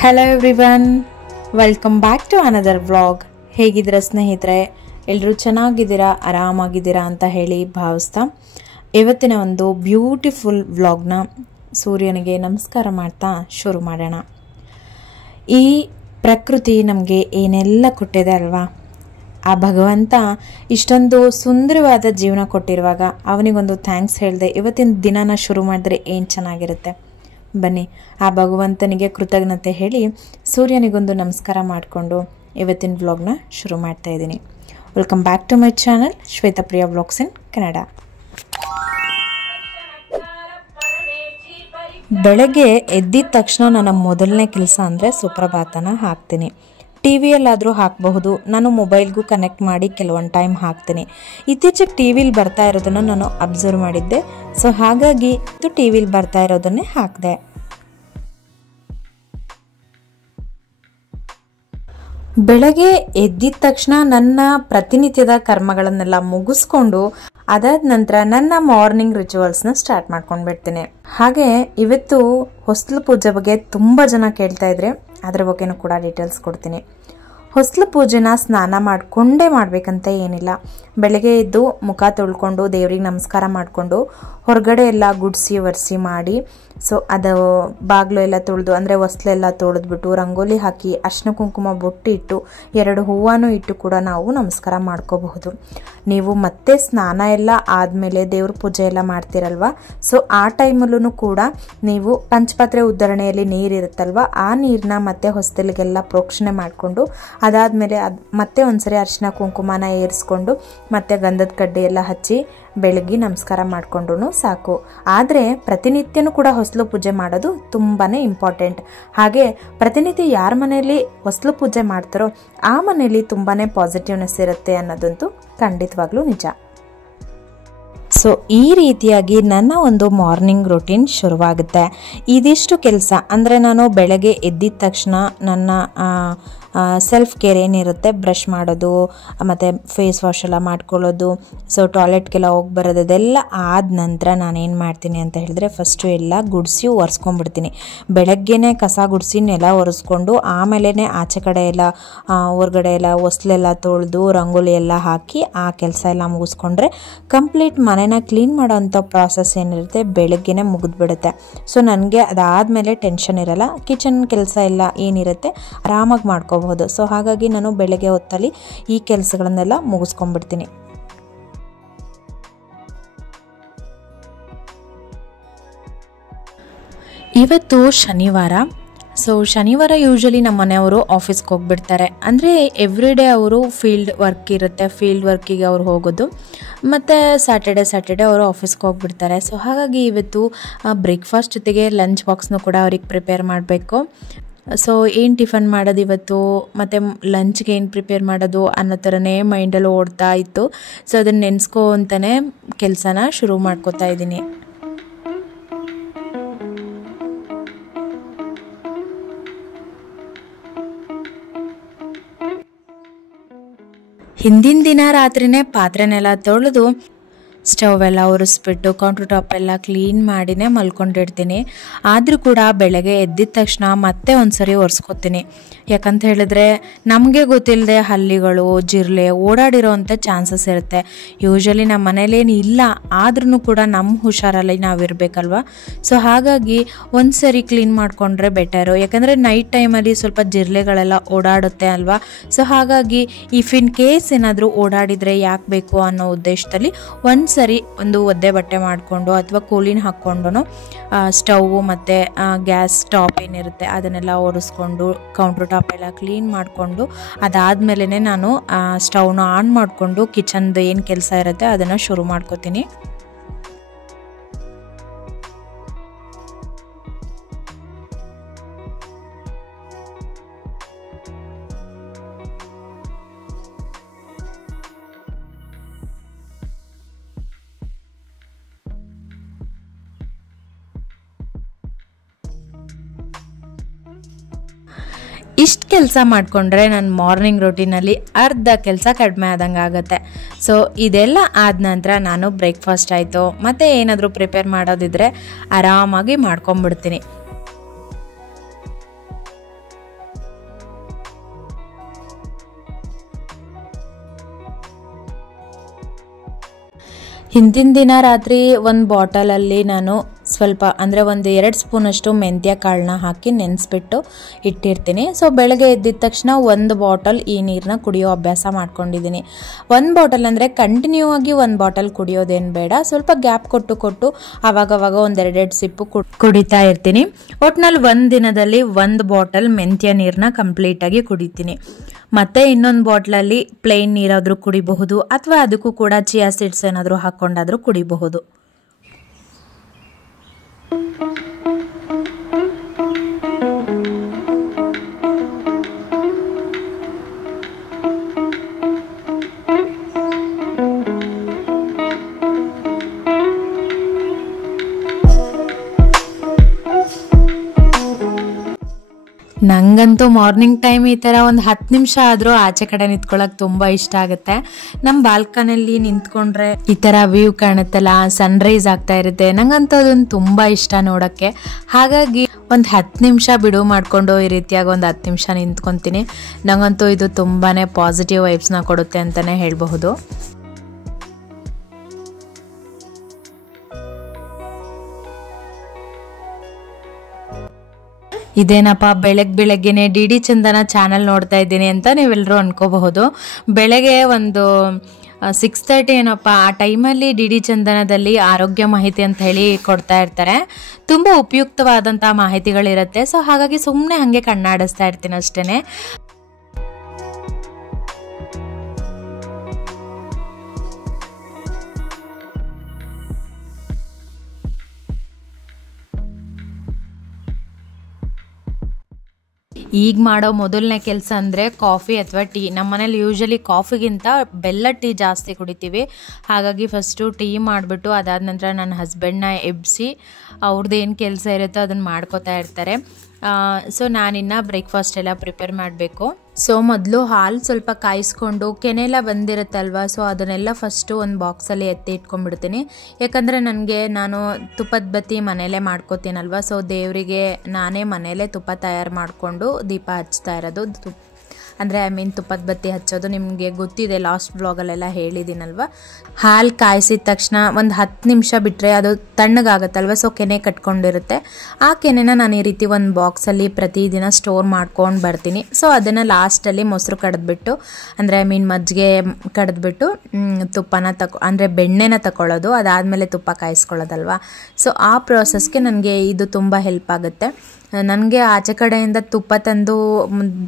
Hello everyone, welcome back to another vlog. ಹೇಗಿದ್ದೀರಾ ಸ್ನೇಹಿತರೆ? ಎಲ್ಲರೂ ಚೆನ್ನಾಗಿದ್ದೀರಾ, ಆರಾಮಾಗಿದ್ದೀರಾ ಅಂತ ಹೇಳಿ ಭಾವಿಸ್ತಾ ಇವತ್ತಿನ ಒಂದು ಬ್ಯೂಟಿಫುಲ್ ವ್ಲಾಗ್ನ ಸೂರ್ಯನಿಗೆ ನಮಸ್ಕಾರ ಮಾಡ್ತಾ ಶುರು ಮಾಡೋಣ. ಈ ಪ್ರಕೃತಿ ನಮಗೆ ಏನೆಲ್ಲ ಕೊಟ್ಟಿದೆ ಅಲ್ವಾ? ಆ ಭಗವಂತ ಇಷ್ಟೊಂದು ಸುಂದರವಾದ ಜೀವನ ಕೊಟ್ಟಿರುವಾಗ ಅವನಿಗೊಂದು ಥ್ಯಾಂಕ್ಸ್ ಹೇಳಿದೆ ಇವತ್ತಿನ ದಿನನ ಶುರು ಮಾಡಿದ್ರೆ ಏನು ಚೆನ್ನಾಗಿರುತ್ತೆ. ಬನ್ನಿ ಆ ಭಗವಂತನಿಗೆ ಕೃತಜ್ಞತೆ ಹೇಳಿ ಸೂರ್ಯನಿಗೊಂದು ನಮಸ್ಕಾರ ಮಾಡಿಕೊಂಡು ಇವತ್ತಿನ ವ್ಲಾಗ್ನ ಶುರು ಮಾಡ್ತಾ ಇದ್ದೀನಿ. Welcome back to my channel Shwetapriya vlogs in Kannada. ಬೆಳಗ್ಗೆ ಎದ್ದಿದ ತಕ್ಷಣ ನನ್ನ ಮೊದಲನೇ ಕೆಲಸ ಅಂದರೆ ಸುಪ್ರಭಾತನ ಹಾಕ್ತೀನಿ. ಟಿ ವಿಯಲ್ಲಾದರೂ ಹಾಕಬಹುದು, ನಾನು ಮೊಬೈಲ್ಗೂ ಕನೆಕ್ಟ್ ಮಾಡಿ ಕೆಲವೊಂದು ಟೈಮ್ ಹಾಕ್ತೀನಿ. ಇತ್ತೀಚೆಗೆ ಟಿ ವಿಲಿ ಬರ್ತಾ ಇರೋದನ್ನು ನಾನು ಅಬ್ಸರ್ವ್ ಮಾಡಿದ್ದೆ, ಸೊ ಹಾಗಾಗಿ ಟಿ ವಿಲಿ ಬರ್ತಾ ಇರೋದನ್ನೇ ಹಾಕಿದೆ. ಬೆಳಗ್ಗೆ ಎದ್ದಿದ ತಕ್ಷಣ ನನ್ನ ಪ್ರತಿನಿತ್ಯದ ಕರ್ಮಗಳನ್ನೆಲ್ಲ ಮುಗಿಸ್ಕೊಂಡು ಅದಾದ ನಂತರ ನನ್ನ ಮಾರ್ನಿಂಗ್ ರಿಚುವಲ್ಸ್ನ ಸ್ಟಾರ್ಟ್ ಮಾಡ್ಕೊಂಡು ಬಿಡ್ತೀನಿ. ಹಾಗೆ ಇವತ್ತು ಹೊಸ್ಲು ಪೂಜೆ ಬಗ್ಗೆ ತುಂಬ ಜನ ಕೇಳ್ತಾ ಇದ್ರೆ ಅದ್ರ ಬಗ್ಗೆನೂ ಕೂಡ ಡೀಟೇಲ್ಸ್ ಕೊಡ್ತೀನಿ. ಹೊಸ್ಲು ಪೂಜೆನ ಸ್ನಾನ ಮಾಡಿಕೊಂಡೇ ಮಾಡಬೇಕಂತ ಏನಿಲ್ಲ. ಬೆಳಗ್ಗೆ ಎದ್ದು ಮುಖ ತೊಳ್ಕೊಂಡು ದೇವ್ರಿಗೆ ನಮಸ್ಕಾರ ಮಾಡಿಕೊಂಡು ಹೊರಗಡೆ ಎಲ್ಲ ಗುಡಿಸಿ ಒರೆಸಿ ಮಾಡಿ, ಸೊ ಅದು ಬಾಗಿಲು ಎಲ್ಲ ತೊಳೆದು ಅಂದರೆ ಹೊಸ್ಲೆಲ್ಲ ತೊಳೆದ್ಬಿಟ್ಟು ರಂಗೋಲಿ ಹಾಕಿ ಅರ್ಶಿನ ಕುಂಕುಮ ಬೊಟ್ಟು ಇಟ್ಟು 2 ಹೂವನ್ನು ಇಟ್ಟು ಕೂಡ ನಾವು ನಮಸ್ಕಾರ ಮಾಡ್ಕೋಬಹುದು. ನೀವು ಮತ್ತೆ ಸ್ನಾನ ಎಲ್ಲ ಆದಮೇಲೆ ದೇವ್ರ ಪೂಜೆ ಎಲ್ಲ ಮಾಡ್ತೀರಲ್ವ, ಸೊ ಆ ಟೈಮಲ್ಲೂ ಕೂಡ ನೀವು ಪಂಚಪಾತ್ರೆ ಉದ್ಧರಣೆಯಲ್ಲಿ ನೀರಿರುತ್ತಲ್ವ, ಆ ನೀರನ್ನ ಮತ್ತೆ ಹೊಸ್ತಿಲಿಗೆಲ್ಲ ಪ್ರೋಕ್ಷಣೆ ಮಾಡಿಕೊಂಡು ಅದಾದಮೇಲೆ ಮತ್ತೆ ಒಂದ್ಸರಿ ಅರ್ಶಿನ ಕುಂಕುಮನ ಏರಿಸ್ಕೊಂಡು ಮತ್ತೆ ಗಂಧದ ಕಡ್ಡಿ ಎಲ್ಲ ಹಚ್ಚಿ ಬೆಳಗ್ಗೆ ನಮಸ್ಕಾರ ಮಾಡಿಕೊಂಡ್ರು ಸಾಕು. ಆದರೆ ಪ್ರತಿನಿತ್ಯನೂ ಕೂಡ ಹೊಸ್ಲು ಪೂಜೆ ಮಾಡೋದು ತುಂಬಾ ಇಂಪಾರ್ಟೆಂಟ್. ಹಾಗೆ ಪ್ರತಿನಿತ್ಯ ಯಾರ ಮನೆಯಲ್ಲಿ ಹೊಸ್ಲು ಪೂಜೆ ಮಾಡ್ತಾರೋ ಆ ಮನೆಯಲ್ಲಿ ತುಂಬಾ ಪಾಸಿಟಿವ್ನೆಸ್ ಇರುತ್ತೆ ಅನ್ನೋದಂತೂ ಖಂಡಿತವಾಗ್ಲೂ ನಿಜ. ಸೊ ಈ ರೀತಿಯಾಗಿ ನನ್ನ ಒಂದು ಮಾರ್ನಿಂಗ್ ರೂಟೀನ್ ಶುರುವಾಗುತ್ತೆ. ಇದಿಷ್ಟು ಕೆಲಸ ಅಂದರೆ ನಾನು ಬೆಳಗ್ಗೆ ಎದ್ದಿದ ತಕ್ಷಣ ನನ್ನ ಸೆಲ್ಫ್ ಕೇರ್ ಏನಿರುತ್ತೆ, ಬ್ರಷ್ ಮಾಡೋದು ಮತ್ತು ಫೇಸ್ ವಾಶ್ ಎಲ್ಲ ಮಾಡ್ಕೊಳ್ಳೋದು, ಸೊ ಟಾಯ್ಲೆಟ್ಗೆಲ್ಲ ಹೋಗಿ ಬರೋದು, ಅದೆಲ್ಲ ಆದ ನಂತರ ನಾನೇನು ಮಾಡ್ತೀನಿ ಅಂತ ಹೇಳಿದ್ರೆ ಫಸ್ಟು ಎಲ್ಲ ಗುಡಿಸಿ ಒರೆಸ್ಕೊಂಡ್ಬಿಡ್ತೀನಿ. ಬೆಳಗ್ಗೆನೇ ಕಸ ಗುಡಿಸಿ ನೆಲ ಒರೆಸ್ಕೊಂಡು ಆಮೇಲೆ ಆಚೆ ಕಡೆ ಎಲ್ಲ ಹೊರಗಡೆ ಎಲ್ಲ ಹೊಸ್ಲೆಲ್ಲ ತೊಳೆದು ರಂಗೋಲಿ ಎಲ್ಲ ಹಾಕಿ ಆ ಕೆಲಸ ಎಲ್ಲ ಮುಗಿಸ್ಕೊಂಡ್ರೆ ಕಂಪ್ಲೀಟ್ ಮನೆನ ಕ್ಲೀನ್ ಮಾಡೋವಂಥ ಪ್ರಾಸೆಸ್ ಏನಿರುತ್ತೆ ಬೆಳಗ್ಗೆನೇ ಮುಗಿದ್ಬಿಡುತ್ತೆ. ಸೊ ನನಗೆ ಅದಾದಮೇಲೆ ಟೆನ್ಷನ್ ಇರಲ್ಲ, ಕಿಚನ್ ಕೆಲಸ ಎಲ್ಲ ಏನಿರುತ್ತೆ ಆರಾಮಾಗಿ ಮಾಡ್ಕೋಬಹುದು. ಸೊ ಹಾಗಾಗಿ ನಾನು ಬೆಳಗ್ಗೆ ಹೊತ್ತಲ್ಲಿ ಈ ಕೆಲಸಗಳನ್ನೆಲ್ಲ ಮುಗಿಸ್ಕೊಂಡ್ಬಿಡ್ತೀನಿ. ಇವತ್ತು ಶನಿವಾರ. ಸೊ ಶನಿವಾರ ಯೂಶಲಿ ನಮ್ಮ ಮನೆಯವರು ಆಫೀಸ್ಗೆ ಹೋಗಿಬಿಡ್ತಾರೆ. ಅಂದರೆ ಎವ್ರಿ ಡೇ ಅವರು ಫೀಲ್ಡ್ ವರ್ಕ್ ಇರುತ್ತೆ, ಫೀಲ್ಡ್ ವರ್ಕಿಗೆ ಅವ್ರು ಹೋಗೋದು. ಮತ್ತು ಸ್ಯಾಟರ್ಡೆ ಅವರು ಆಫೀಸ್ಗೆ ಹೋಗಿಬಿಡ್ತಾರೆ. ಸೊ ಹಾಗಾಗಿ ಇವತ್ತು ಬ್ರೇಕ್ಫಾಸ್ಟ್ ಜೊತೆಗೆ ಲಂಚ್ ಬಾಕ್ಸ್ನೂ ಕೂಡ ಅವ್ರಿಗೆ ಪ್ರಿಪೇರ್ ಮಾಡಬೇಕು. ಸೊ ಏನು ಟಿಫನ್ ಮಾಡೋದು ಇವತ್ತು ಮತ್ತು ಲಂಚ್ಗೆ ಏನು ಪ್ರಿಪೇರ್ ಮಾಡೋದು ಅನ್ನೋ ಥರನೇ ಮೈಂಡಲ್ಲಿ ಓಡ್ತಾ ಇತ್ತು. ಸೊ ಅದನ್ನು ನೆನೆಸ್ಕೊ ಅಂತಲೇ ಕೆಲಸನ ಶುರು ಮಾಡ್ಕೋತಾ ಇದ್ದೀನಿ. ಹಿಂದಿನ ದಿನ ರಾತ್ರಿನೇ ಪಾತ್ರೆನೆಲ್ಲ ತೊಳೆದು ಸ್ಟವ್ ಎಲ್ಲ ಒರೆಸ್ಬಿಟ್ಟು ಕೌಂಟರ್ ಟಾಪ್ ಎಲ್ಲ ಕ್ಲೀನ್ ಮಾಡಿನೇ ಮಲ್ಕೊಂಡಿರ್ತೀನಿ. ಆದರೂ ಕೂಡ ಬೆಳಗ್ಗೆ ಎದ್ದಿದ ತಕ್ಷಣ ಮತ್ತೆ ಒಂದ್ಸರಿ ಒರೆಸ್ಕೊತೀನಿ. ಯಾಕಂತ ಹೇಳಿದ್ರೆ ನಮಗೆ ಗೊತ್ತಿಲ್ಲದೆ ಹಲ್ಲಿಗಳು ಜಿರಳೆ ಓಡಾಡಿರೋವಂಥ ಚಾನ್ಸಸ್ ಇರುತ್ತೆ. ಯೂಶ್ವಲಿ ನಮ್ಮ ಮನೇಲೇನು ಇಲ್ಲ, ಆದ್ರೂ ಕೂಡ ನಮ್ಮ ಹುಷಾರಲ್ಲಿ ನಾವಿರಬೇಕಲ್ವ. ಸೊ ಹಾಗಾಗಿ ಒಂದ್ಸರಿ ಕ್ಲೀನ್ ಮಾಡಿಕೊಂಡ್ರೆ ಬೆಟರು. ಯಾಕಂದರೆ ನೈಟ್ ಟೈಮಲ್ಲಿ ಸ್ವಲ್ಪ ಜಿರಳೆಗಳೆಲ್ಲ ಓಡಾಡುತ್ತೆ ಅಲ್ವಾ. ಸೊ ಹಾಗಾಗಿ ಇಫ್ ಇನ್ ಕೇಸ್ ಏನಾದರೂ ಓಡಾಡಿದರೆ ಯಾಕೆ ಬೇಕು ಅನ್ನೋ ಉದ್ದೇಶದಲ್ಲಿ ಒಂದ್ಸರಿ ಒಂದು ಒದ್ದೆ ಬಟ್ಟೆ ಮಾಡಿಕೊಂಡು ಅಥವಾ ಕೂಲಿನ ಹಾಕ್ಕೊಂಡು ಸ್ಟವ್ ಮತ್ತು ಗ್ಯಾಸ್ ಟಾಪ್ ಏನಿರುತ್ತೆ ಅದನ್ನೆಲ್ಲ ಒರೆಸ್ಕೊಂಡು ಕೌಂಟರ್ ಟಾಪ್ ಎಲ್ಲ ಕ್ಲೀನ್ ಮಾಡಿಕೊಂಡು ಅದಾದಮೇಲೆ ನಾನು ಸ್ಟವ್ನ ಆನ್ ಮಾಡಿಕೊಂಡು ಕಿಚನ್ದು ಏನು ಕೆಲಸ ಇರುತ್ತೆ ಅದನ್ನು ಶುರು ಮಾಡ್ಕೋತೀನಿ. ಇಷ್ಟು ಕೆಲಸ ಮಾಡಿಕೊಂಡ್ರೆ ನನ್ನ ಮಾರ್ನಿಂಗ್ ರೂಟೀನಲ್ಲಿ ಅರ್ಧ ಕೆಲಸ ಕಡಿಮೆ ಆದಂಗೆ ಆಗುತ್ತೆ. ಸೊ ಇದೆಲ್ಲ ಆದ ನಂತರ ನಾನು ಬ್ರೇಕ್ಫಾಸ್ಟ್ ಆಯಿತು ಮತ್ತು ಏನಾದರೂ ಪ್ರಿಪೇರ್ ಮಾಡೋದಿದ್ರೆ ಆರಾಮಾಗಿ ಮಾಡ್ಕೊಂಬಿಡ್ತೀನಿ. ಹಿಂದಿನ ದಿನ ರಾತ್ರಿ ಒಂದು ಬಾಟಲಲ್ಲಿ ನಾನು ಸ್ವಲ್ಪ ಅಂದರೆ ಒಂದು 2 ಸ್ಪೂನಷ್ಟು ಮೆಂತ್ಯ ಕಾಳನ್ನ ಹಾಕಿ ನೆನೆಸ್ಬಿಟ್ಟು ಇಟ್ಟಿರ್ತೀನಿ. ಸೊ ಬೆಳಗ್ಗೆ ಎದ್ದಿದ ತಕ್ಷಣ 1 ಬಾಟಲ್ ಈ ನೀರನ್ನ ಕುಡಿಯೋ ಅಭ್ಯಾಸ ಮಾಡ್ಕೊಂಡಿದ್ದೀನಿ. 1 ಬಾಟಲ್ ಅಂದರೆ ಕಂಟಿನ್ಯೂ ಆಗಿ 1 ಬಾಟಲ್ ಕುಡಿಯೋದೇನು ಬೇಡ, ಸ್ವಲ್ಪ ಗ್ಯಾಪ್ ಕೊಟ್ಟು ಆವಾಗವಾಗ ಒಂದು 2 ಸಿಪ್ಪು ಕುಡಿತಾ ಇರ್ತೀನಿ. ಒಟ್ನಲ್ಲಿ 1 ದಿನದಲ್ಲಿ 1 ಬಾಟಲ್ ಮೆಂತ್ಯ ನೀರನ್ನ ಕಂಪ್ಲೀಟಾಗಿ ಕುಡಿತೀನಿ. ಮತ್ತು ಇನ್ನೊಂದು ಬಾಟ್ಲಲ್ಲಿ ಪ್ಲೇನ್ ನೀರಾದರೂ ಕುಡಿಬಹುದು ಅಥವಾ ಅದಕ್ಕೂ ಕೂಡ ಚಿಯಾ ಸೀಡ್ಸ್ ಏನಾದರೂ ಹಾಕ್ಕೊಂಡಾದರೂ ಕುಡಿಬಹುದು. ನನಗಂತೂ ಮಾರ್ನಿಂಗ್ ಟೈಮ್ ಈ ಥರ ಒಂದು 10 ನಿಮಿಷ ಆದರೂ ಆಚೆ ಕಡೆ ನಿಂತ್ಕೊಳ್ಳೋಕೆ ತುಂಬ ಇಷ್ಟ ಆಗುತ್ತೆ. ನಮ್ಮ ಬಾಲ್ಕನಲ್ಲಿ ನಿಂತ್ಕೊಂಡ್ರೆ ಈ ಥರ ವ್ಯೂ ಕಾಣುತ್ತಲ್ಲ, ಸನ್ರೈಸ್ ಆಗ್ತಾ ಇರುತ್ತೆ. ನನಗಂತೂ ಅದನ್ನು ತುಂಬ ಇಷ್ಟ ನೋಡೋಕ್ಕೆ. ಹಾಗಾಗಿ ಒಂದು 10 ನಿಮಿಷ ಬಿಡುವು ಮಾಡಿಕೊಂಡು ಈ ರೀತಿಯಾಗಿ ಒಂದು 10 ನಿಮಿಷ ನಿಂತ್ಕೊತೀನಿ. ನನಗಂತೂ ಇದು ತುಂಬಾ ಪಾಸಿಟಿವ್ ವೈಬ್ಸ್ನ ಕೊಡುತ್ತೆ ಅಂತಲೇ ಹೇಳಬಹುದು. ಇದೇನಪ್ಪ ಬೆಳಗ್ಗೆನೆ ಡಿ ಚಂದನ ಚಾನಲ್ ನೋಡ್ತಾ ಇದ್ದೀನಿ ಅಂತ ನೀವೆಲ್ಲರೂ ಅನ್ಕೋಬಹುದು. ಬೆಳಗ್ಗೆ ಒಂದು 6:30 ಏನಪ್ಪ ಆ ಟೈಮಲ್ಲಿ ಡಿ ಚಂದನದಲ್ಲಿ ಆರೋಗ್ಯ ಮಾಹಿತಿ ಅಂತ ಹೇಳಿ ಕೊಡ್ತಾ ಇರ್ತಾರೆ. ತುಂಬ ಉಪಯುಕ್ತವಾದಂಥ ಮಾಹಿತಿಗಳಿರುತ್ತೆ. ಸೊ ಹಾಗಾಗಿ ಸುಮ್ಮನೆ ಹಾಗೆ ಕಣ್ಣಾಡಿಸ್ತಾ ಇರ್ತೀನಿ ಅಷ್ಟೇ. ಈಗ ಮಾಡೋ ಮೊದಲನೇ ಕೆಲಸ ಅಂದರೆ ಕಾಫಿ ಅಥವಾ ಟೀ. ನಮ್ಮ ಮನೇಲಿ ಯೂಶ್ವಲಿ ಕಾಫಿಗಿಂತ ಬೆಲ್ಲ ಟೀ ಜಾಸ್ತಿ ಕುಡಿತೀವಿ. ಹಾಗಾಗಿ ಫಸ್ಟು ಟೀ ಮಾಡಿಬಿಟ್ಟು ಅದಾದ ನಂತರ ನನ್ನ ಹಸ್ಬೆಂಡ್ನ ಎಬ್ಬಿಸಿ ಅವ್ರದ್ದು ಏನು ಕೆಲಸ ಇರುತ್ತೋ ಅದನ್ನು ಮಾಡ್ಕೋತಾ ಇರ್ತಾರೆ. ಸೊ ನಾನಿನ್ನು ಬ್ರೇಕ್ಫಾಸ್ಟ್ ಎಲ್ಲ ಪ್ರಿಪೇರ್ ಮಾಡಬೇಕು. ಸೊ ಮೊದಲು ಹಾಲು ಸ್ವಲ್ಪ ಕಾಯಿಸ್ಕೊಂಡು ಕೆನೆಲ್ಲ ಬಂದಿರುತ್ತಲ್ವ, ಸೊ ಅದನ್ನೆಲ್ಲ ಫಸ್ಟು ಒಂದು ಬಾಕ್ಸಲ್ಲಿ ಎತ್ತಿ ಇಟ್ಕೊಂಡ್ಬಿಡ್ತೀನಿ. ಯಾಕಂದರೆ ನಾನು ತುಪ್ಪದ ಬತ್ತಿ ಮನೇಲೇ ಮಾಡ್ಕೋತೀನಲ್ವ. ಸೊ ದೇವರಿಗೆ ನಾನೇ ಮನೇಲೇ ತುಪ್ಪ ತಯಾರು ಮಾಡಿಕೊಂಡು ದೀಪ ಹಚ್ತಾ ಇರೋದು. ಅಂದರೆ ತುಪ್ಪದ ಬತ್ತಿ ಹಚ್ಚೋದು ನಿಮಗೆ ಗೊತ್ತಿದೆ, ಲಾಸ್ಟ್ ವ್ಲಾಗಲ್ಲೆಲ್ಲ ಹೇಳಿದ್ದೀನಲ್ವ. ಹಾಲು ಕಾಯಿಸಿದ ತಕ್ಷಣ ಒಂದು 10 ನಿಮಿಷ ಬಿಟ್ಟರೆ ಅದು ತಣ್ಣಗಾಗುತ್ತಲ್ವ, ಸೊ ಕೆನೆ ಕಟ್ಕೊಂಡಿರುತ್ತೆ. ಆ ಕೆನೆನ ನಾನು ಈ ರೀತಿ ಒಂದು ಬಾಕ್ಸಲ್ಲಿ ಪ್ರತಿದಿನ ಸ್ಟೋರ್ ಮಾಡ್ಕೊಂಡು ಬರ್ತೀನಿ. ಸೊ ಅದನ್ನು ಲಾಸ್ಟಲ್ಲಿ ಮೊಸರು ಕಡಿದ್ಬಿಟ್ಟು ಅಂದರೆ ಮಜ್ಜಿಗೆ ಕಡಿದ್ಬಿಟ್ಟು ತುಪ್ಪನ ಅಂದರೆ ಬೆಣ್ಣೆನ ತಗೊಳ್ಳೋದು, ಅದಾದಮೇಲೆ ತುಪ್ಪ ಕಾಯಿಸ್ಕೊಳ್ಳೋದಲ್ವ. ಸೊ ಆ ಪ್ರೋಸೆಸ್ಗೆ ನನಗೆ ಇದು ತುಂಬ ಹೆಲ್ಪ್ ಆಗುತ್ತೆ. ನನಗೆ ಆಚೆ ಕಡೆಯಿಂದ ತುಪ್ಪ ತಂದು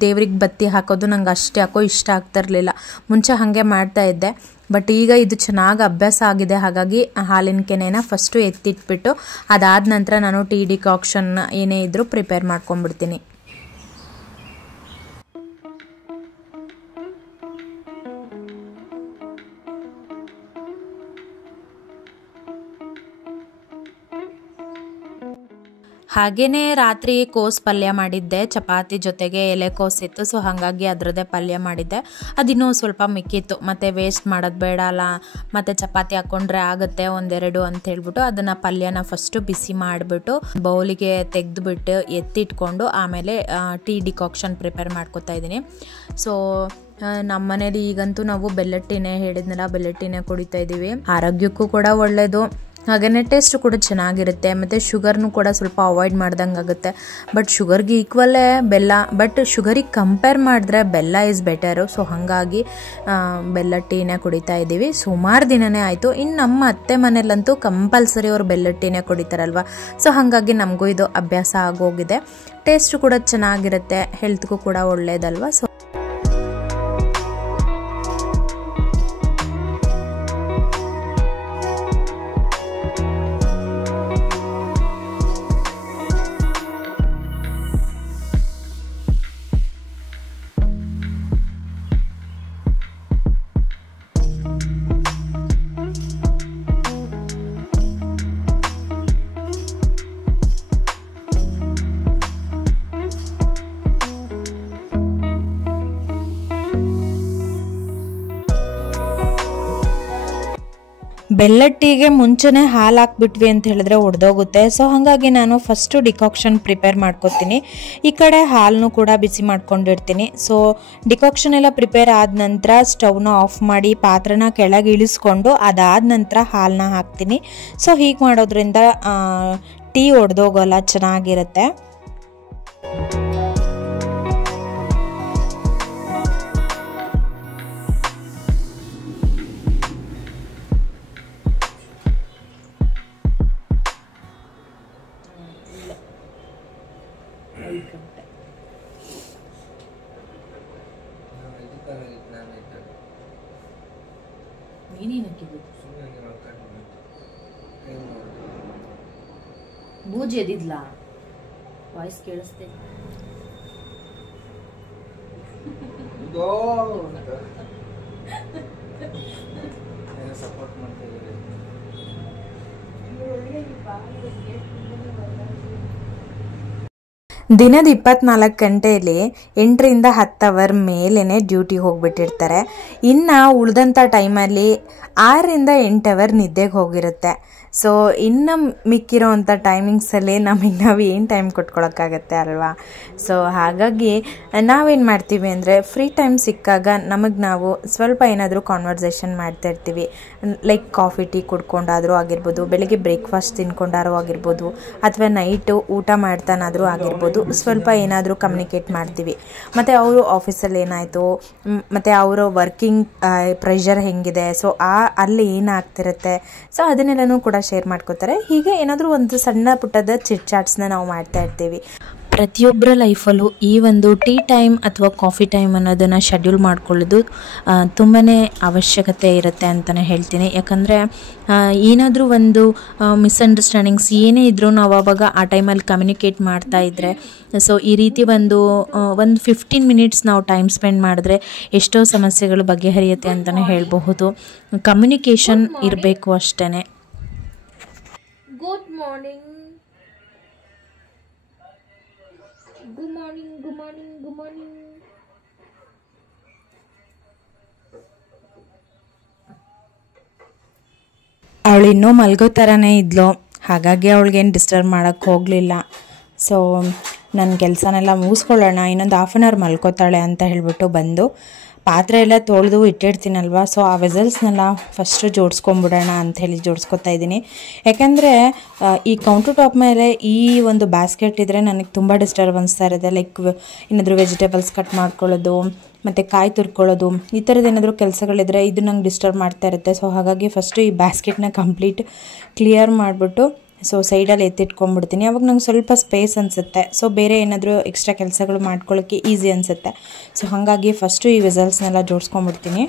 ದೇವ್ರಿಗೆ ಬತ್ತಿ ಹಾಕೋದು ನಂಗೆ ಅಷ್ಟು ಯಾಕೋ ಇಷ್ಟ ಆಗ್ತಿರ್ಲಿಲ್ಲ. ಮುಂಚೆ ಹಾಗೆ ಮಾಡ್ತಾ ಇದ್ದೆ, ಬಟ್ ಈಗ ಇದು ಚೆನ್ನಾಗಿ ಅಭ್ಯಾಸ ಆಗಿದೆ. ಹಾಗಾಗಿ ಹಾಲಿನ ಕೆನೆನ ಫಸ್ಟು ಎತ್ತಿಟ್ಬಿಟ್ಟು ಅದಾದ ನಂತರ ನಾನು ಟೀ ಡಿಕಾಕ್ಷನ್ ಏನೇ ಇದ್ದರೂ ಪ್ರಿಪೇರ್ ಮಾಡ್ಕೊಂಡ್ಬಿಡ್ತೀನಿ. ಹಾಗೇನೆ ರಾತ್ರಿ ಕೋಸು ಪಲ್ಯ ಮಾಡಿದ್ದೆ, ಚಪಾತಿ ಜೊತೆಗೆ ಎಲೆಕೋಸು ಇತ್ತು. ಸೊ ಹಾಗಾಗಿ ಅದರದ್ದೇ ಪಲ್ಯ ಮಾಡಿದ್ದೆ. ಅದಿನ್ನೂ ಸ್ವಲ್ಪ ಮಿಕ್ಕಿತ್ತು, ಮತ್ತು ವೇಸ್ಟ್ ಮಾಡೋದು ಬೇಡ ಅಲ್ಲ, ಮತ್ತು ಚಪಾತಿ ಹಾಕ್ಕೊಂಡ್ರೆ ಆಗುತ್ತೆ ಒಂದೆರಡು ಅಂತ ಹೇಳ್ಬಿಟ್ಟು ಅದನ್ನು ಪಲ್ಯನ ಫಸ್ಟು ಬಿಸಿ ಮಾಡಿಬಿಟ್ಟು ಬೌಲಿಗೆ ತೆಗೆದುಬಿಟ್ಟು ಎತ್ತಿಟ್ಕೊಂಡು ಆಮೇಲೆ ಟೀ ಡಿಕಾಕ್ಷನ್ ಪ್ರಿಪೇರ್ ಮಾಡ್ಕೊತಾ ಇದ್ದೀನಿ. ಸೊ ನಮ್ಮ ಮನೇಲಿ ಈಗಂತೂ ನಾವು ಬೆಲ್ಲದ ಟೀನೇ, ಹೇಳಿದ್ನಲ್ಲ ಬೆಲ್ಲದ ಟೀನೇ ಕುಡಿತಾ ಇದ್ದೀವಿ. ಆರೋಗ್ಯಕ್ಕೂ ಕೂಡ ಒಳ್ಳೆಯದು, ಹಾಗೆಯೇ ಟೇಸ್ಟು ಕೂಡ ಚೆನ್ನಾಗಿರುತ್ತೆ. ಮತ್ತು ಶುಗರ್ನು ಕೂಡ ಸ್ವಲ್ಪ ಅವಾಯ್ಡ್ ಮಾಡ್ದಂಗೆ ಆಗುತ್ತೆ. ಬಟ್ ಶುಗರ್ಗೆ ಈಕ್ವಲ್ಲೇ ಬೆಲ್ಲ, ಬಟ್ ಶುಗರಿಗೆ ಕಂಪೇರ್ ಮಾಡಿದ್ರೆ ಬೆಲ್ಲ ಈಸ್ ಬೆಟರು. ಸೊ ಹಾಗಾಗಿ ಬೆಲ್ಲದ ಟೀನೇ ಕುಡಿತಾ ಇದ್ದೀವಿ. ಸುಮಾರು ದಿನವೇ ಆಯಿತು. ಇನ್ನು ನಮ್ಮ ಅತ್ತೆ ಮನೇಲಂತೂ ಕಂಪಲ್ಸರಿ ಅವ್ರು ಬೆಲ್ಲದ ಟೀನೇ ಕುಡಿತಾರಲ್ವ. ಸೊ ಹಾಗಾಗಿ ನಮಗೂ ಇದು ಅಭ್ಯಾಸ ಆಗೋಗಿದೆ. ಟೇಸ್ಟು ಕೂಡ ಚೆನ್ನಾಗಿರುತ್ತೆ, ಹೆಲ್ತ್ಗೂ ಕೂಡ ಒಳ್ಳೆಯದಲ್ವ. ಸೊ ಬೆಲ್ಲದ ಟೀಗೆ ಮುಂಚೆನೇ ಹಾಲು ಹಾಕ್ಬಿಟ್ವಿ ಅಂತ ಹೇಳಿದ್ರೆ ಒಡೆದೋಗುತ್ತೆ. ಸೊ ಹಾಗಾಗಿ ನಾನು ಫಸ್ಟು ಡಿಕಾಕ್ಷನ್ ಪ್ರಿಪೇರ್ ಮಾಡ್ಕೊತೀನಿ. ಈ ಕಡೆ ಹಾಲನ್ನು ಕೂಡ ಬಿಸಿ ಮಾಡ್ಕೊಂಡಿರ್ತೀನಿ. ಸೊ ಡಿಕಾಕ್ಷನ್ ಎಲ್ಲ ಪ್ರಿಪೇರ್ ಆದ ನಂತರ ಸ್ಟವ್ನ ಆಫ್ ಮಾಡಿ ಪಾತ್ರನ ಕೆಳಗೆ ಇಳಿಸ್ಕೊಂಡು ಅದಾದ ನಂತರ ಹಾಲನ್ನ ಹಾಕ್ತೀನಿ. ಸೊ ಹೀಗೆ ಮಾಡೋದ್ರಿಂದ ಟೀ ಒಡೆದೋಗೋಲ್ಲ, ಚೆನ್ನಾಗಿರುತ್ತೆ. ಬೂಜಿ ಎದಿದ್ಲ ವಾಯ್ಸ್ ಕೇಳಿಸ್ತೆ. ಸಪೋರ್ಟ್ ಮಾಡ್ತಿದ್ದೀರಿ. ದಿನದ 24 ಗಂಟೆಯಲ್ಲಿ 8ರಿಂದ 10 ಅವರ್ ಮೇಲೇ ಡ್ಯೂಟಿ ಹೋಗ್ಬಿಟ್ಟಿರ್ತಾರೆ. ಇನ್ನು ಉಳಿದಂಥ ಟೈಮಲ್ಲಿ 6ರಿಂದ 8 ಅವರ್ ನಿದ್ದೆಗೆ ಹೋಗಿರುತ್ತೆ. ಸೊ ಇನ್ನು ಮಿಕ್ಕಿರೋವಂಥ ಟೈಮಿಂಗ್ಸಲ್ಲಿ ನಾವು ಏನು ಟೈಮ್ ಕೊಟ್ಕೊಳಕ್ಕಾಗತ್ತೆ ಅಲ್ವಾ. ಸೊ ಹಾಗಾಗಿ ನಾವೇನು ಮಾಡ್ತೀವಿ ಅಂದರೆ ಫ್ರೀ ಟೈಮ್ ಸಿಕ್ಕಾಗ ನಮಗೆ ನಾವು ಸ್ವಲ್ಪ ಏನಾದರೂ ಕಾನ್ವರ್ಸೇಷನ್ ಮಾಡ್ತಾ ಇರ್ತೀವಿ. ಲೈಕ್ ಕಾಫಿ ಟೀ ಕುಡ್ಕೊಂಡಾದರೂ ಆಗಿರ್ಬೋದು, ಬೆಳಿಗ್ಗೆ ಬ್ರೇಕ್ಫಾಸ್ಟ್ ತಿನ್ಕೊಂಡಾದರೂ ಆಗಿರ್ಬೋದು, ಅಥವಾ ನೈಟು ಊಟ ಮಾಡ್ತಾನಾದರೂ ಆಗಿರ್ಬೋದು, ಸ್ವಲ್ಪ ಏನಾದರೂ ಕಮ್ಯುನಿಕೇಟ್ ಮಾಡ್ತೀವಿ. ಮತ್ತು ಅವರು ಆಫೀಸಲ್ಲಿ ಏನಾಯಿತು, ಮತ್ತು ಅವರ ವರ್ಕಿಂಗ್ ಪ್ರೆಷರ್ ಹೆಂಗಿದೆ, ಸೊ ಅಲ್ಲಿ ಏನಾಗ್ತಿರುತ್ತೆ, ಸೊ ಅದನ್ನೆಲ್ಲನೂ ಕೂಡ ಶೇರ್ ಮಾಡ್ಕೋತಾರೆ. ಹೀಗೆ ಏನಾದರೂ ಒಂದು ಸಣ್ಣ ಪುಟ್ಟದ ಚಿಟ್ ಚಾಟ್ಸ್ನ ನಾವು ಮಾಡ್ತಾ ಇರ್ತೀವಿ. ಪ್ರತಿಯೊಬ್ಬರ ಲೈಫಲ್ಲೂ ಈ ಒಂದು ಟೀ ಟೈಮ್ ಅಥವಾ ಕಾಫಿ ಟೈಮ್ ಅನ್ನೋದನ್ನು ಶೆಡ್ಯೂಲ್ ಮಾಡ್ಕೊಳ್ಳೋದು ತುಂಬಾ ಅವಶ್ಯಕತೆ ಇರುತ್ತೆ ಅಂತಲೇ ಹೇಳ್ತೀನಿ. ಯಾಕಂದರೆ ಏನಾದರೂ ಒಂದು ಮಿಸ್ಅಂಡರ್ಸ್ಟ್ಯಾಂಡಿಂಗ್ಸ್ ಏನೇ ಇದ್ರೂ ನಾವು ಆವಾಗ ಆ ಟೈಮಲ್ಲಿ ಕಮ್ಯುನಿಕೇಟ್ ಮಾಡ್ತಾ ಇದ್ದರೆ, ಸೊ ಈ ರೀತಿ ಒಂದು 15 ಮಿನಿಟ್ಸ್ ನಾವು ಟೈಮ್ ಸ್ಪೆಂಡ್ ಮಾಡಿದ್ರೆ ಎಷ್ಟೋ ಸಮಸ್ಯೆಗಳು ಬಗೆಹರಿಯುತ್ತೆ ಅಂತಲೇ ಹೇಳಬಹುದು. ಕಮ್ಯುನಿಕೇಷನ್ ಇರಬೇಕು ಅಷ್ಟೇ. Good morning, good morning, good morning, good morning. ಅವಳು ಇನ್ನೂ ಮಲ್ಗೋ ಥರನೇ ಇದ್ಲು, ಹಾಗಾಗಿ ಅವಳಿಗೇನು ಡಿಸ್ಟರ್ಬ್ ಮಾಡೋಕ್ಕೆ ಹೋಗಲಿಲ್ಲ. ಸೊ ನನ್ನ ಕೆಲಸನೆಲ್ಲ ಮುಗಿಸ್ಕೊಳ್ಳೋಣ, ಇನ್ನೊಂದು 1/2 an hour ಮಲ್ಕೋತಾಳೆ ಅಂತ ಹೇಳಿಬಿಟ್ಟು ಬಂದು ಪಾತ್ರೆ ಎಲ್ಲ ತೊಳೆದು ಇಟ್ಟಿರ್ತೀನಲ್ವ. ಸೊ ಆ ವೆಸಲ್ಸ್ನೆಲ್ಲ ಫಸ್ಟು ಜೋಡಿಸ್ಕೊಂಬಿಡೋಣ ಅಂಥೇಳಿ ಜೋಡಿಸ್ಕೊತಾ ಇದ್ದೀನಿ. ಯಾಕೆಂದರೆ ಈ ಕೌಂಟರ್ ಟಾಪ್ ಮೇಲೆ ಈ ಒಂದು ಬ್ಯಾಸ್ಕೆಟ್ ಇದ್ದರೆ ನನಗೆ ತುಂಬ ಡಿಸ್ಟರ್ಬೆನ್ಸ್ತಾ ಇರುತ್ತೆ. ಲೈಕ್ ಏನಾದರೂ ವೆಜಿಟೇಬಲ್ಸ್ ಕಟ್ ಮಾಡ್ಕೊಳ್ಳೋದು, ಮತ್ತು ಕಾಯಿ ತುರ್ಕೊಳ್ಳೋದು, ಈ ಥರದ್ದು ಏನಾದರೂ ಕೆಲಸಗಳಿದ್ರೆ ಇದು ನಂಗೆ ಡಿಸ್ಟರ್ಬ್ ಮಾಡ್ತಾ ಇರುತ್ತೆ. ಸೊ ಹಾಗಾಗಿ ಫಸ್ಟು ಈ ಬ್ಯಾಸ್ಕೆಟ್ನ ಕಂಪ್ಲೀಟ್ ಕ್ಲಿಯರ್ ಮಾಡಿಬಿಟ್ಟು ಸೊ ಸೈಡಲ್ಲಿ ಎತ್ತಿಟ್ಕೊಂಡ್ಬಿಡ್ತೀನಿ. ಅವಾಗ ನಂಗೆ ಸ್ವಲ್ಪ ಸ್ಪೇಸ್ ಅನಿಸುತ್ತೆ. ಸೊ ಬೇರೆ ಏನಾದರೂ ಎಕ್ಸ್ಟ್ರಾ ಕೆಲಸಗಳು ಮಾಡ್ಕೊಳ್ಳೋಕ್ಕೆ ಈಸಿ ಅನಿಸುತ್ತೆ. ಸೊ ಹಾಗಾಗಿ ಫಸ್ಟು ಈ ವೆಸಲ್ಸ್ನೆಲ್ಲ ಜೋಡಿಸ್ಕೊಂಡ್ಬಿಡ್ತೀನಿ.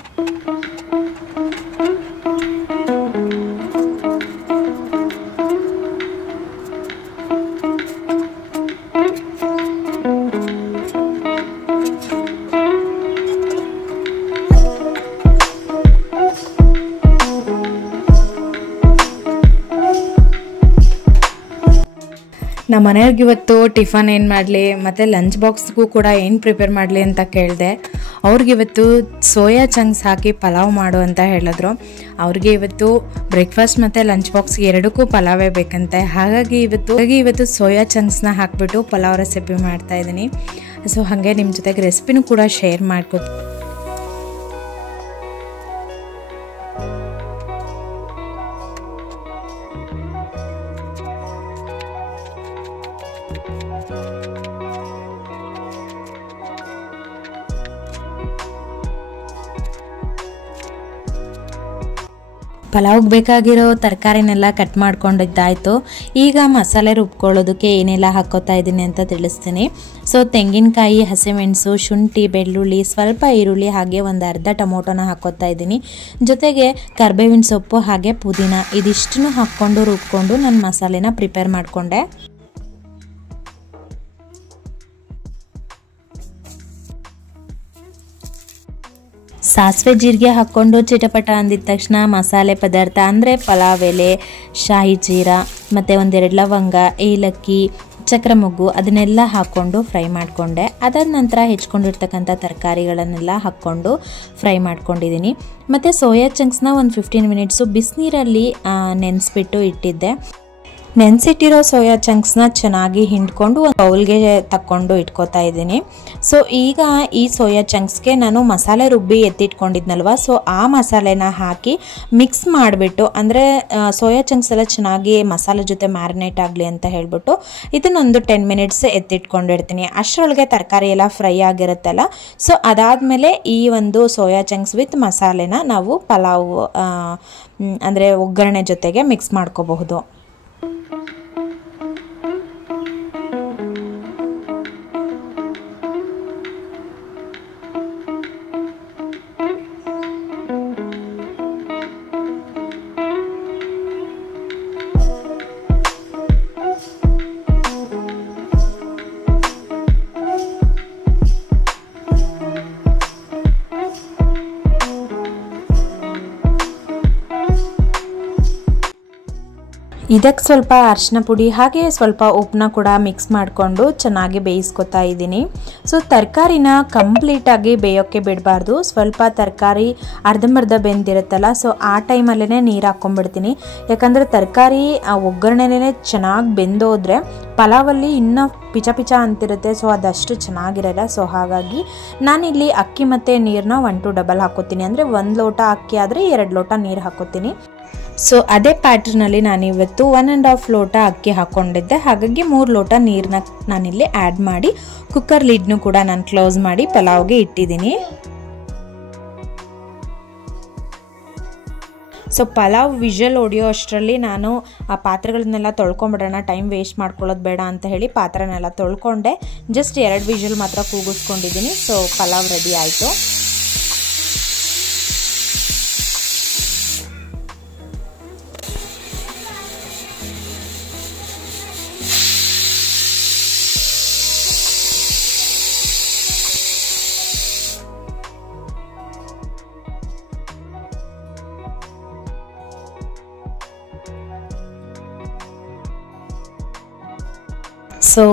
ನಮ್ಮ ಮನೆಯವ್ರಿಗೆ ಇವತ್ತು ಟಿಫನ್ ಏನು ಮಾಡಲಿ ಮತ್ತು ಲಂಚ್ ಬಾಕ್ಸ್ಗೂ ಕೂಡ ಏನು ಪ್ರಿಪೇರ್ ಮಾಡಲಿ ಅಂತ ಕೇಳಿದೆ. ಅವ್ರಿಗೆ ಇವತ್ತು ಸೋಯಾ ಚಂಕ್ಸ್ ಹಾಕಿ ಪಲಾವ್ ಮಾಡು ಅಂತ ಹೇಳಿದ್ರು. ಅವ್ರಿಗೆ ಇವತ್ತು ಬ್ರೇಕ್ಫಾಸ್ಟ್ ಮತ್ತು ಲಂಚ್ ಬಾಕ್ಸ್ಗೆ ಎರಡಕ್ಕೂ ಪಲಾವೇ ಬೇಕಂತೆ. ಹಾಗಾಗಿ ಇವತ್ತು ಸೋಯಾ ಚಂಕ್ಸ್ನ ಹಾಕಿಬಿಟ್ಟು ಪಲಾವ್ ರೆಸಿಪಿ ಮಾಡ್ತಾಯಿದ್ದೀನಿ. ಸೊ ಹಾಗೆ ನಿಮ್ಮ ಜೊತೆಗೆ ರೆಸಿಪಿನೂ ಕೂಡ ಶೇರ್ ಮಾಡ್ಕೊತೀನಿ. ಪಲಾವ್ಗೆ ಬೇಕಾಗಿರೋ ತರಕಾರಿನೆಲ್ಲ ಕಟ್ ಮಾಡ್ಕೊಂಡಿದ್ದಾಯಿತು. ಈಗ ಮಸಾಲೆ ರುಬ್ಕೊಳ್ಳೋದಕ್ಕೆ ಏನೆಲ್ಲ ಹಾಕೋತಾ ಇದ್ದೀನಿ ಅಂತ ತಿಳಿಸ್ತೀನಿ. ಸೊ ತೆಂಗಿನಕಾಯಿ, ಹಸಿಮೆಣಸು, ಶುಂಠಿ, ಬೆಳ್ಳುಳ್ಳಿ, ಸ್ವಲ್ಪ ಈರುಳ್ಳಿ, ಹಾಗೆ ಒಂದು ಅರ್ಧ ಟೊಮೊಟೊನ ಹಾಕೋತಾ ಇದ್ದೀನಿ. ಜೊತೆಗೆ ಕರ್ಬೇವಿನ ಸೊಪ್ಪು ಹಾಗೆ ಪುದೀನ ಇದಿಷ್ಟನ್ನು ಹಾಕ್ಕೊಂಡು ರುಬ್ಕೊಂಡು ನಾನು ಮಸಾಲೆನ ಪ್ರಿಪೇರ್ ಮಾಡಿಕೊಂಡೆ. ಸಾಸಿವೆ ಜೀರಿಗೆ ಹಾಕ್ಕೊಂಡು ಚಿಟಪಟ ಅಂದಿದ ತಕ್ಷಣ ಮಸಾಲೆ ಪದಾರ್ಥ ಅಂದರೆ ಪಲಾವ್ ಎಲೆ, ಶಾಹಿ ಜೀರಾ ಮತ್ತು ಒಂದೆರಡು ಲವಂಗ, ಏಲಕ್ಕಿ, ಚಕ್ರ ಮೊಗ್ಗು ಅದನ್ನೆಲ್ಲ ಹಾಕ್ಕೊಂಡು ಫ್ರೈ ಮಾಡಿಕೊಂಡೆ. ಅದಾದ ನಂತರ ಹೆಚ್ಕೊಂಡಿರ್ತಕ್ಕಂಥ ತರಕಾರಿಗಳನ್ನೆಲ್ಲ ಹಾಕ್ಕೊಂಡು ಫ್ರೈ ಮಾಡ್ಕೊಂಡಿದ್ದೀನಿ. ಮತ್ತು ಸೋಯಾ ಚಂಕ್ಸ್ನ ಒಂದು 15 ಮಿನಿಟ್ಸು ಬಿಸಿನೀರಲ್ಲಿ ನೆನೆಸ್ಬಿಟ್ಟು ಇಟ್ಟಿದ್ದೆ. ನೆನೆಸಿಟ್ಟಿರೋ ಸೋಯಾ ಚಂಕ್ಸ್ನ ಚೆನ್ನಾಗಿ ಹಿಂಡ್ಕೊಂಡು ಒಂದು ಬೌಲ್ಗೆ ತಕ್ಕೊಂಡು ಇಟ್ಕೋತಾ ಇದ್ದೀನಿ. ಸೊ ಈಗ ಈ ಸೋಯಾ ಚಂಕ್ಸ್ಗೆ ನಾನು ಮಸಾಲೆ ರುಬ್ಬಿ ಎತ್ತಿಟ್ಕೊಂಡಿದ್ನಲ್ವ, ಸೊ ಆ ಮಸಾಲೆನ ಹಾಕಿ ಮಿಕ್ಸ್ ಮಾಡಿಬಿಟ್ಟು, ಅಂದರೆ ಸೋಯಾ ಚಂಕ್ಸ್ ಎಲ್ಲ ಚೆನ್ನಾಗಿ ಮಸಾಲೆ ಜೊತೆ ಮ್ಯಾರಿನೇಟ್ ಆಗಲಿ ಅಂತ ಹೇಳ್ಬಿಟ್ಟು ಇದನ್ನೊಂದು 10 ಮಿನಿಟ್ಸ್ ಎತ್ತಿಟ್ಕೊಂಡಿರ್ತೀನಿ. ಅಷ್ಟರೊಳಗೆ ತರಕಾರಿ ಎಲ್ಲ ಫ್ರೈ ಆಗಿರುತ್ತಲ್ಲ, ಸೊ ಅದಾದಮೇಲೆ ಈ ಒಂದು ಸೋಯಾ ಚಂಕ್ಸ್ ವಿತ್ ಮಸಾಲೆನ ನಾವು ಪಲಾವ್ ಅಂದರೆ ಒಗ್ಗರಣೆ ಜೊತೆಗೆ ಮಿಕ್ಸ್ ಮಾಡ್ಕೋಬಹುದು. ಇದಕ್ಕೆ ಸ್ವಲ್ಪ ಅರಿಶಿನ ಪುಡಿ ಹಾಗೆ ಸ್ವಲ್ಪ ಉಪ್ಪನ್ನ ಕೂಡ ಮಿಕ್ಸ್ ಮಾಡಿಕೊಂಡು ಚೆನ್ನಾಗಿ ಬೇಯಿಸ್ಕೊತಾ ಇದ್ದೀನಿ. ಸೊ ತರಕಾರಿನ ಕಂಪ್ಲೀಟಾಗಿ ಬೇಯೋಕ್ಕೆ ಬಿಡಬಾರ್ದು. ಸ್ವಲ್ಪ ತರಕಾರಿ ಅರ್ಧಂಬರ್ಧ ಬೆಂದಿರುತ್ತಲ್ಲ, ಸೊ ಆ ಟೈಮಲ್ಲೇ ನೀರು ಹಾಕ್ಕೊಂಡ್ಬಿಡ್ತೀನಿ. ಯಾಕಂದರೆ ತರಕಾರಿ ಒಗ್ಗರಣೆನೇ ಚೆನ್ನಾಗಿ ಬೆಂದೋದ್ರೆ ಪಲಾವಲ್ಲಿ ಇನ್ನೂ ಪಿಚ ಪಿಚ ಅಂತಿರುತ್ತೆ, ಸೊ ಅದಷ್ಟು ಚೆನ್ನಾಗಿರಲ್ಲ. ಸೊ ಹಾಗಾಗಿ ನಾನಿಲ್ಲಿ ಅಕ್ಕಿ ಮತ್ತು ನೀರನ್ನ 1 to ಡಬಲ್ ಹಾಕೋತೀನಿ. ಅಂದರೆ 1 ಲೋಟ ಅಕ್ಕಿ ಆದರೆ 2 ಲೋಟ ನೀರು ಹಾಕೋತೀನಿ. ಸೊ ಅದೇ ಪ್ಯಾಟ್ರನಲ್ಲಿ ನಾನಿವತ್ತು 1.5 ಲೋಟ ಅಕ್ಕಿ ಹಾಕ್ಕೊಂಡಿದ್ದೆ. ಹಾಗಾಗಿ 3 ಲೋಟ ನೀರನ್ನ ನಾನಿಲ್ಲಿ ಆ್ಯಡ್ ಮಾಡಿ ಕುಕ್ಕರ್ ಲಿಡ್ನು ಕೂಡ ನಾನು ಕ್ಲೋಸ್ ಮಾಡಿ ಪಲಾವ್ಗೆ ಇಟ್ಟಿದ್ದೀನಿ. ಸೊ ಪಲಾವ್ ವಿಷಲ್ ಹೊಡಿಯೋ ಅಷ್ಟರಲ್ಲಿ ನಾನು ಆ ಪಾತ್ರೆಗಳನ್ನೆಲ್ಲ ತೊಳ್ಕೊಂಬಿಡೋಣ, ಟೈಮ್ ವೇಸ್ಟ್ ಮಾಡ್ಕೊಳ್ಳೋದು ಬೇಡ ಅಂತ ಹೇಳಿ ಪಾತ್ರೆನೆಲ್ಲ ತೊಳ್ಕೊಂಡೆ. ಜಸ್ಟ್ 2 ವಿಷಲ್ ಮಾತ್ರ ಕೂಗಿಸ್ಕೊಂಡಿದ್ದೀನಿ. ಸೊ ಪಲಾವ್ ರೆಡಿ ಆಯಿತು. ಸೊ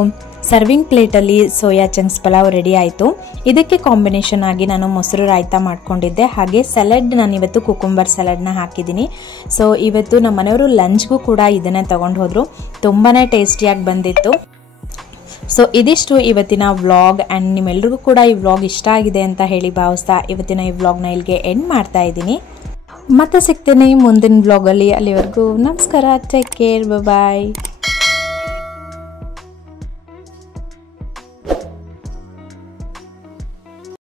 ಸರ್ವಿಂಗ್ ಪ್ಲೇಟಲ್ಲಿ ಸೋಯಾ ಚಂಕ್ಸ್ ಪಲಾವ್ ರೆಡಿ ಆಯಿತು. ಇದಕ್ಕೆ ಕಾಂಬಿನೇಷನ್ ಆಗಿ ನಾನು ಮೊಸರು ರಾಯ್ತಾ ಮಾಡ್ಕೊಂಡಿದ್ದೆ. ಹಾಗೆ ಸಲಾಡ್ ನಾನಿವತ್ತು ಕುಕುಂಬರ್ ಸಲಾಡ್ನ ಹಾಕಿದ್ದೀನಿ. ಸೊ ಇವತ್ತು ನಮ್ಮ ಮನೆಯವರು ಲಂಚ್ಗೂ ಕೂಡ ಇದನ್ನೇ ತೊಗೊಂಡು ಹೋದರು. ತುಂಬಾ ಟೇಸ್ಟಿಯಾಗಿ ಬಂದಿತ್ತು. ಸೊ ಇದಿಷ್ಟು ಇವತ್ತಿನ ವ್ಲಾಗ್. ಆ್ಯಂಡ್ ನಿಮ್ಮೆಲ್ರಿಗೂ ಕೂಡ ಈ ವ್ಲಾಗ್ ಇಷ್ಟ ಆಗಿದೆ ಅಂತ ಹೇಳಿ ಭಾವಿಸ್ತಾ ಇವತ್ತಿನ ಈ ವ್ಲಾಗ್ನ ಇಲ್ಲಿಗೆ ಎಂಡ್ ಮಾಡ್ತಾ ಇದ್ದೀನಿ. ಮತ್ತೆ ಸಿಗ್ತೇನೆ ಮುಂದಿನ ವ್ಲಾಗಲ್ಲಿ. ಅಲ್ಲಿವರೆಗೂ ನಮಸ್ಕಾರ, ಟೇಕ್ ಕೇರ್, ಬಾಯ್.